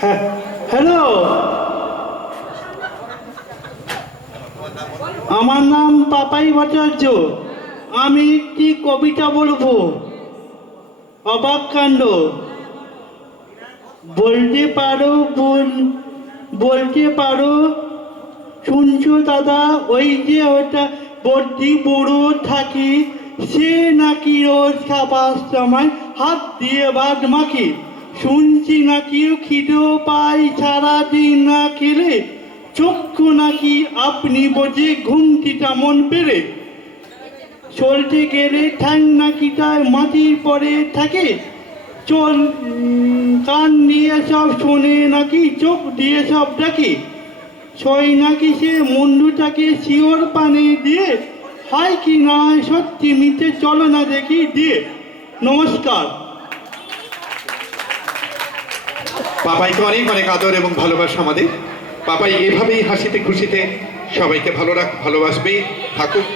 Hello, আমার নাম পাপাই ভট্টাচার্য। আমি একটি কবিতা বলবো। অবাক কাণ্ড। বলতে পারো বলতে পারো, শুনছো দাদা? ওই যে ওটা বড্ডি বুড়ো থাকি, সে নাকি রোজ খাবার সময় হাত দিয়ে ভাত মাখি। শুনছি নাকি খিদেও পাই সারাদিন না খেলে, চক্ষু নাকি আপনি বোঝে ঘুমটিটা মন পেরে। চলতে গেলে ঠ্যাং নাকি তার মাটির পরে থাকে, কান দিয়ে সব শোনে নাকি, চোখ দিয়ে সব ডাকে। ছয় নাকি সে বন্ধুটাকে শিওর পানি দিয়ে, হয় কি না হয় সত্যি মিথ্যে চলো না দেখি দিয়ে। নমস্কার। পাপাইকে অনেক অনেক আদর এবং ভালোবাসা আমাদের। পাপাই এভাবেই হাসিতে খুশিতে সবাইকে ভালোবাসবে, থাকুক।